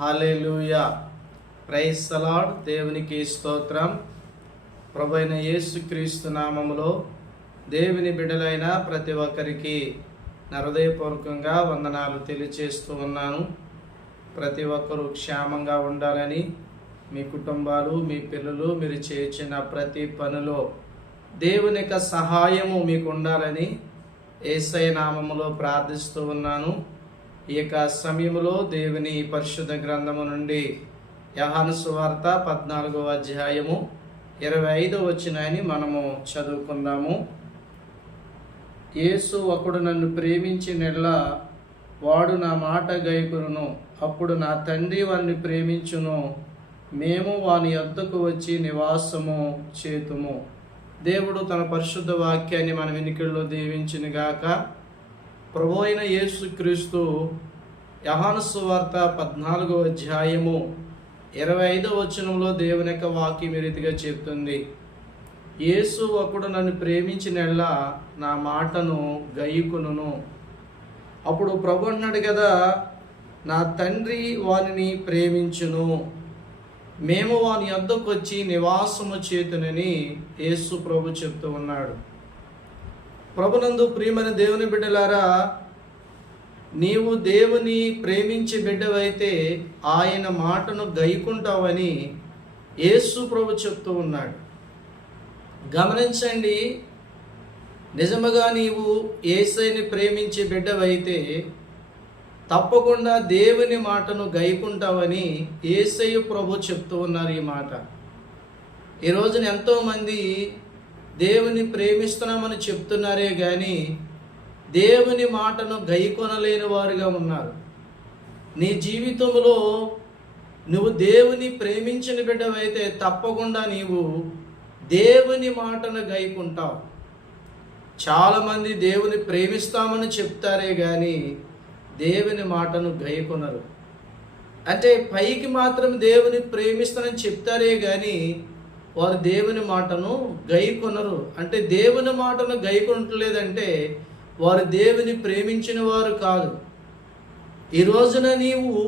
Hallelujah. Praise the lord. దేవునికి స్తోత్రం. ప్రభువైన యేసుక్రీస్తు నామములో దేవుని బిడ్డలైన ప్రతి ఒక్కరికి హృదయపూర్వకంగా వందనాలు తెలియజేస్తూ ఉన్నాను. ప్రతి ఒక్కరూ క్షేమంగా ఉండాలని, మీ కుటుంబాలు, మీ పిల్లలు మీరు చేసిన ప్రతి పనిలో దేవుని యొక్క సహాయము మీకు ఉండాలని యేసయ్య నామములో ప్రార్థిస్తూ ఉన్నాను. ఈ యొక్క సమయంలో దేవుని పరిశుద్ధ గ్రంథము నుండి యోహాను సువార్త 14వ అధ్యాయము 25వ వచనాన్ని మనము చదువుకుందాము. యేసు ఒకడు నన్ను ప్రేమించినెడల వాడు నా మాట గైకొనును, అప్పుడు నా తండ్రి వారిని ప్రేమించును, మేము వాని యొద్దకు వచ్చి నివాసము చేతుము. దేవుడు తన పరిశుద్ధ వాక్యాన్ని మన వెనుకల్లో దీవించునుగాక. ప్రభు అయిన యేసుక్రీస్తు యోహాను సువార్త 14వ అధ్యాయము 25వ వచనంలో దేవుని యొక్క వాక్యం ఈ రీతిగా చెప్తుంది. యేసు ఒకడు నన్ను ప్రేమించినెడల నా మాటను గైకొనును. అప్పుడు ప్రభు అన్నాడు కదా, నా తండ్రి వానిని ప్రేమించును, మేము వాని యొద్దకు వచ్చి నివాసము చేతునని యేసు ప్రభు చెప్తూ ఉన్నాడు. ప్రభునందు ప్రియమైన దేవుని బిడ్డలారా, నీవు దేవుని ప్రేమించే బిడ్డవైతే ఆయన మాటను గైకుంటావని యేసు ప్రభు చెప్తూ ఉన్నాడు. గమనించండి, నిజముగా నీవు యేసయ్యని ప్రేమించే బిడ్డవైతే తప్పకుండా దేవుని మాటను గైకుంటావని యేసయ్య ప్రభు చెప్తూ ఉన్నారు. ఈ మాట ఈ రోజున ఎంతోమంది దేవుని ప్రేమిస్తున్నామని చెప్తున్నారే కానీ దేవుని మాటను గైకొనలేని వారుగా ఉన్నారు. నీ జీవితంలో నువ్వు దేవుని ప్రేమించిన బిడ్డవైతే తప్పకుండా నీవు దేవుని మాటను గైకుంటావు. చాలామంది దేవుని ప్రేమిస్తామని చెప్తారే కానీ దేవుని మాటను గైకొనరు. అంటే పైకి మాత్రం దేవుని ప్రేమిస్తానని చెప్తారే కానీ వారు దేవుని మాటను గైకొనరు. అంటే దేవుని మాటను గైకొనట్లేదంటే వారు దేవుని ప్రేమించిన వారు కాదు. ఈ రోజున నీవు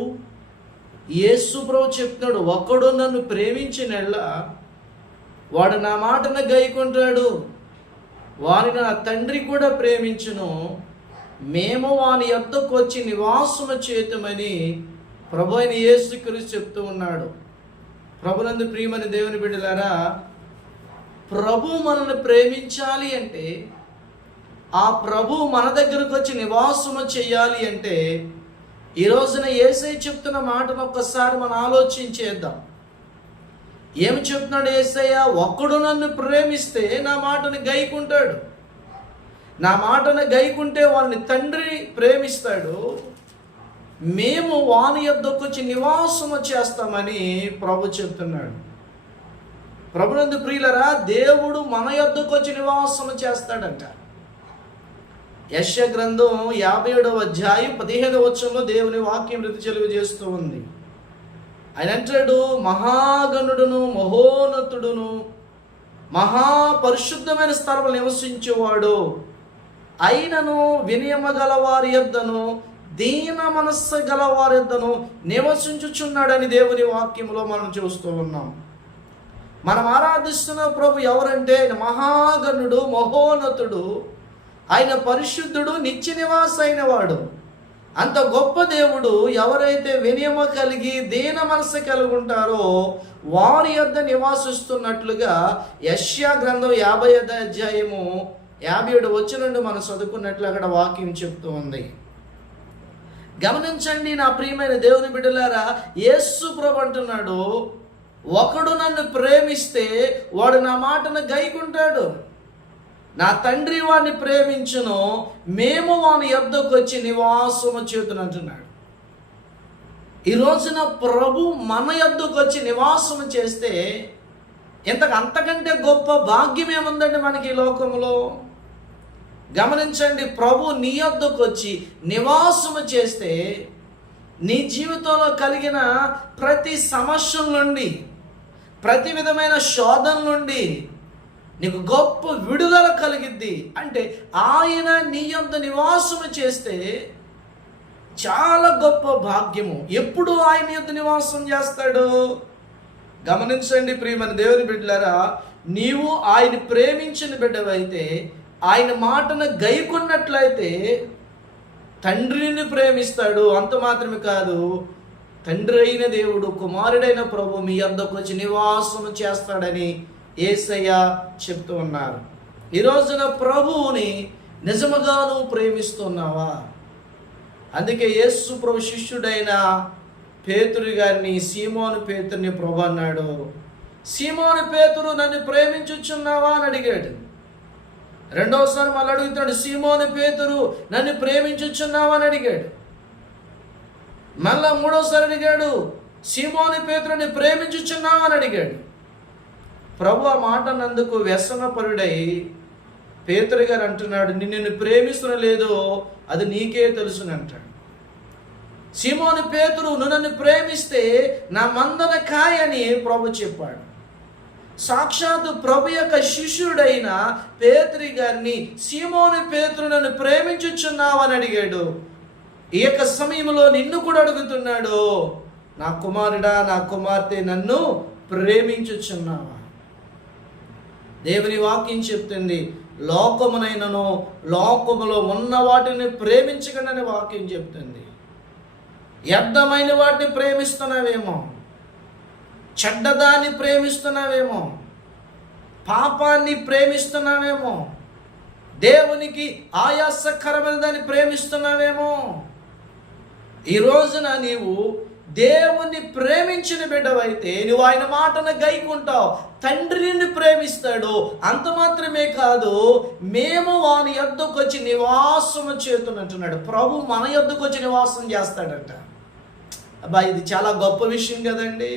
యేసు ప్రభు చెప్తున్నాడు, ఒకడు నన్ను ప్రేమించినెడల వాడు నా మాటను గైకొంటాడు, వారిని నా తండ్రి కూడా ప్రేమించును, మేము వాని యొద్దకు వచ్చి నివాసము చేతుమని ప్రభు అయిన యేసుక్రీస్తు చెప్తూ ఉన్నాడు. ప్రభునందు ప్రియమైన దేవుని బిడ్డలారా, ప్రభు మనల్ని ప్రేమించాలి అంటే, ఆ ప్రభు మన దగ్గరకు వచ్చి నివాసము చేయాలి అంటే ఈ రోజున యేసయ్య చెప్తున్న మాటను ఒక్కసారి మనం ఆలోచించేద్దాం. ఏమి చెప్తున్నాడు యేసయ్య? ఒక్కడు నన్ను ప్రేమిస్తే నా మాటను గైకుంటాడు, నా మాటను గైకుంటే వారిని తండ్రి ప్రేమిస్తాడు, మేము వాని యొద్దకు వచ్చి నివాసము చేస్తామని ప్రభు చెప్తున్నాడు. ప్రభునందు ప్రియులరా, దేవుడు మన యొద్దకు వచ్చి నివాసము చేస్తాడంట. యెషయా గ్రంథం 57వ అధ్యాయం 15వ వచనంలో దేవుని వాక్యం రీతి తెలియజేస్తూ ఉంది. ఆయన అంటాడు, మహాగణుడును మహోన్నతుడును మహాపరిశుద్ధమైన స్థలంలో నివసించేవాడు అయినను వినయము గల వారి యొద్దను దీన మనస్సు గల వారి యొద్దను నివసించుచున్నాడని దేవుని వాక్యంలో మనం చూస్తూ ఉన్నాం. మనం ఆరాధిస్తున్న ప్రభు ఎవరంటే ఆయన మహాగణుడు, మహోన్నతుడు, ఆయన పరిశుద్ధుడు, నిత్య నివాస అయిన వాడు. అంత గొప్ప దేవుడు ఎవరైతే వినయము కలిగి దీన మనస్సు కలిగి ఉంటారో వారి యొద్ద నివాసిస్తున్నట్లుగా యెషయా గ్రంథం 50వ అధ్యాయము 57వ వచనం నుండి మనం చదువుకున్నట్లు అక్కడ వాక్యం చెప్తూ ఉంది. గమనించండి నా ప్రియమైన దేవుని బిడ్డలారా, యేసు ప్రభు అంటున్నాడు, ఒకడు నన్ను ప్రేమిస్తే వాడు నా మాటను గైకుంటాడు, నా తండ్రి వాడిని ప్రేమించును, మేము వాని యొద్దకు వచ్చి నివాసము చేతును అంటున్నాడు. ఈ రోజున ప్రభు మన యొద్దకు వచ్చి నివాసము చేస్తే అంతకంటే గొప్ప భాగ్యం ఏముందండి మనకి ఈ లోకంలో? గమనించండి, ప్రభు నీ యొద్దకు వచ్చి నివాసము చేస్తే నీ జీవితంలో కలిగిన ప్రతి సమస్య నుండి, ప్రతి విధమైన శోధన నుండి నీకు గొప్ప విడుదల కలిగిద్ది. అంటే ఆయన నీ యొద్ద నివాసము చేస్తే చాలా గొప్ప భాగ్యము. ఎప్పుడు ఆయన యొద్ద నివాసం చేస్తాడు? గమనించండి ప్రియమైన దేవుని బిడ్డలారా, నీవు ఆయన ప్రేమించిన బిడ్డవైతే, ఆయన మాటను గైకొన్నట్లయితే తండ్రిని ప్రేమిస్తాడు. అంత మాత్రమే కాదు, తండ్రి అయిన దేవుడు, కుమారుడైన ప్రభు మీ యొద్దకు వచ్చి నివాసం చేస్తాడని యేసయ్య చెప్తూ ఉన్నారు. ఈ రోజున ప్రభువుని నిజముగా నువ్వు ప్రేమిస్తున్నావా? అందుకే యేసు ప్రభు శిష్యుడైన పేతురు గారిని, సీమోను పేతురుని ప్రభు అన్నాడు, సీమోను పేతురు నన్ను ప్రేమించుచున్నావా అని అడిగాడు. రెండవసారి మళ్ళీ అడుగుతాడు, సీమోను పేతురు నన్ను ప్రేమించుచున్నావా అని అడిగాడు. మళ్ళా మూడోసారి అడిగాడు, సీమోను పేతురుని ప్రేమించుచున్నావా అని అడిగాడు. ప్రభు ఆ మాట నందుకు వ్యసనపరుడై పేతురు గారు అంటున్నాడు, నిన్ను ప్రేమిస్తున్న లేదో అది నీకే తెలుసుని అంటాడు. సీమోను పేతురు, నువ్వు నన్ను ప్రేమిస్తే నా మందన కాయని ప్రభు చెప్పాడు. సాక్షాత్తు ప్రభు యొక్క శిష్యుడైన పేతురు గారిని, సీమోను పేతురు నన్ను ప్రేమించుచున్నావని అడిగాడు. ఈ యొక్క సమయంలో నిన్ను కూడా అడుగుతున్నాడు, నా కుమారుడా, నా కుమార్తె, నన్ను ప్రేమించుచున్నావా? దేవుని వాక్యం చెప్తుంది, లోకమునైనను లోకములో ఉన్న వాటిని ప్రేమించకండి వాక్యం చెప్తుంది. వ్యర్థమైన వాటిని ప్రేమిస్తున్నావేమో, చెడ్డదాన్ని ప్రేమిస్తున్నావేమో, పాపాన్ని ప్రేమిస్తున్నావేమో, దేవునికి ఆయాసకరమైన దాన్ని ప్రేమిస్తున్నావేమో. ఈ రోజున నీవు దేవుణ్ణి ప్రేమించిన బిడ్డవైతే నువ్వు ఆయన మాటను గైకుంటావు, తండ్రిని ప్రేమిస్తాడు. అంత మాత్రమే కాదు, మేము వాని యొద్దకు వచ్చి నివాసము చేతునంటున్నాడు. ప్రభు మన యొద్దకు వచ్చి నివాసం చేస్తాడట. అబ్బా, ఇది చాలా గొప్ప విషయం కదండి.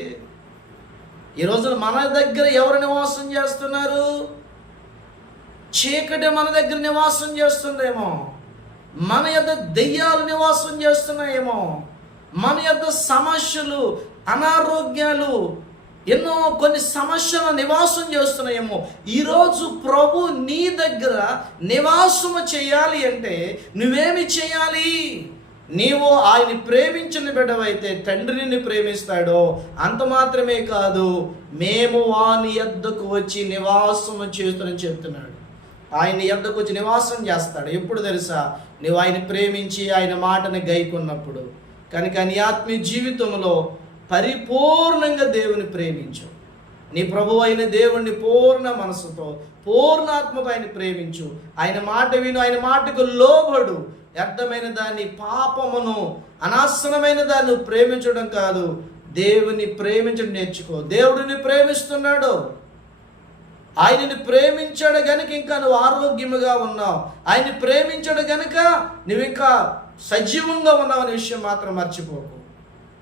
ఈ రోజున మన దగ్గర ఎవరు నివాసం చేస్తున్నారు? చీకటి మన దగ్గర నివాసం చేస్తుందేమో, మన యొద్ద దెయ్యాలు నివాసం చేస్తున్నాయేమో, మన యొద్ద సమస్యలు, అనారోగ్యాలు, ఎన్నో కొన్ని సమస్యలు నివాసం చేస్తున్నాయేమో. ఈరోజు ప్రభు నీ దగ్గర నివాసము చేయాలి అంటే నువ్వేమి చేయాలి? నీవు ఆయన్ని ప్రేమించిన బిడ్డవైతే తండ్రిని ప్రేమిస్తాడో. అంత మాత్రమే కాదు, మేము వాని యొద్దకు వచ్చి నివాసము చేస్తానని చెప్తున్నాడు. ఆయన యొద్దకు వచ్చి నివాసం చేస్తాడు. ఎప్పుడు తెలుసా? నువ్వు ఆయన ప్రేమించి ఆయన మాటను గైకొన్నప్పుడు. కనుక నీ ఆత్మీయ జీవితంలో పరిపూర్ణంగా దేవుని ప్రేమించు. నీ ప్రభువు అయిన దేవుణ్ణి పూర్ణ మనసుతో, పూర్ణాత్మతో ఆయన ప్రేమించు. ఆయన మాట విను, ఆయన మాటకు లోబడు. వ్యర్థమైన దాన్ని, పాపమును, అనాసనమైన దాన్ని ప్రేమించడం కాదు, దేవుని ప్రేమించడం నేర్చుకో. దేవుడిని ప్రేమిస్తున్నాడు, ఆయనని ప్రేమించాడు గనుక ఇంకా నువ్వు ఆరోగ్యముగా ఉన్నావు. ఆయన్ని ప్రేమించాడు గనుక నువ్వు ఇంకా సజీవంగా ఉన్నావు అనే విషయం మాత్రం మర్చిపోకు.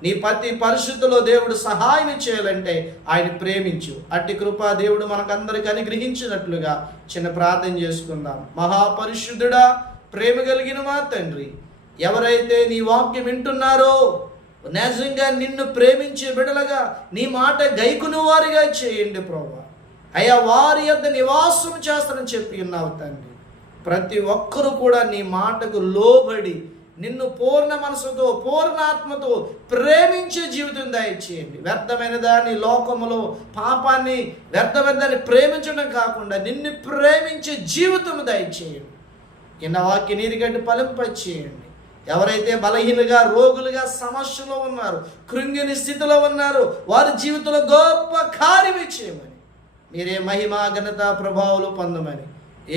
నీ ప్రతి పరిస్థితుల్లో దేవుడు సహాయం చేయాలంటే ఆయన ప్రేమించు. అట్టి కృప దేవుడు మనకందరికి అనుగ్రహించినట్లుగా చిన్న ప్రార్థన చేసుకుందాం. మహాపరిశుద్ధుడా, ప్రేమ కలిగిన మా తండ్రి, ఎవరైతే నీ వాక్యం వింటున్నారో నిజంగా నిన్ను ప్రేమించే బిడలుగా నీ మాట గైకుని వారిగా చేయండి ప్రభువా. అయ్యా, వారి యొద్ద నివాసం చేస్తానని చెప్పి ఉన్నావు తండ్రి. ప్రతి ఒక్కరూ కూడా నీ మాటకు లోబడి నిన్ను పూర్ణ మనసుతో, పూర్ణాత్మతో ప్రేమించే జీవితం దయచేయండి. వ్యర్థమైన దాన్ని, లోకములో పాపాన్ని, వ్యర్థమైన దాన్ని ప్రేమించడం కాకుండా నిన్ను ప్రేమించే జీవితం దయచేయండి. కింద వాక్య నీరుగడ్డి ఫలింపచేయండి. ఎవరైతే బలహీనగా, రోగులుగా, సమస్యలో ఉన్నారు, కృంగిని స్థితిలో ఉన్నారు, వారి జీవితంలో గొప్ప కార్యం చేయమని, మీరే మహిమ, ఘనత, ప్రభావాలు పొందమని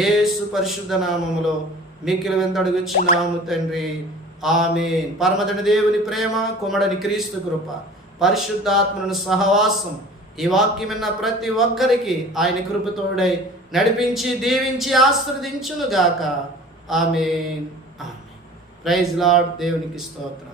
యేసు పరిశుద్ధ నామములో మిక్కిలి వెంత అడుగుచున్నాము తండ్రి. ఆమేన్. పరమతండ్రి దేవుని ప్రేమ, కుమారుని క్రీస్తు కృప, పరిశుద్ధాత్మను సహవాసం ఈ వాక్యం విన్న ప్రతి ఒక్కరికి ఆయన కృపతోడై నడిపించి, దీవించి, ఆశీర్వదించును గాక. ఆమేన్. ఆమేన్. Praise lord. దేవునికి స్తోత్రం.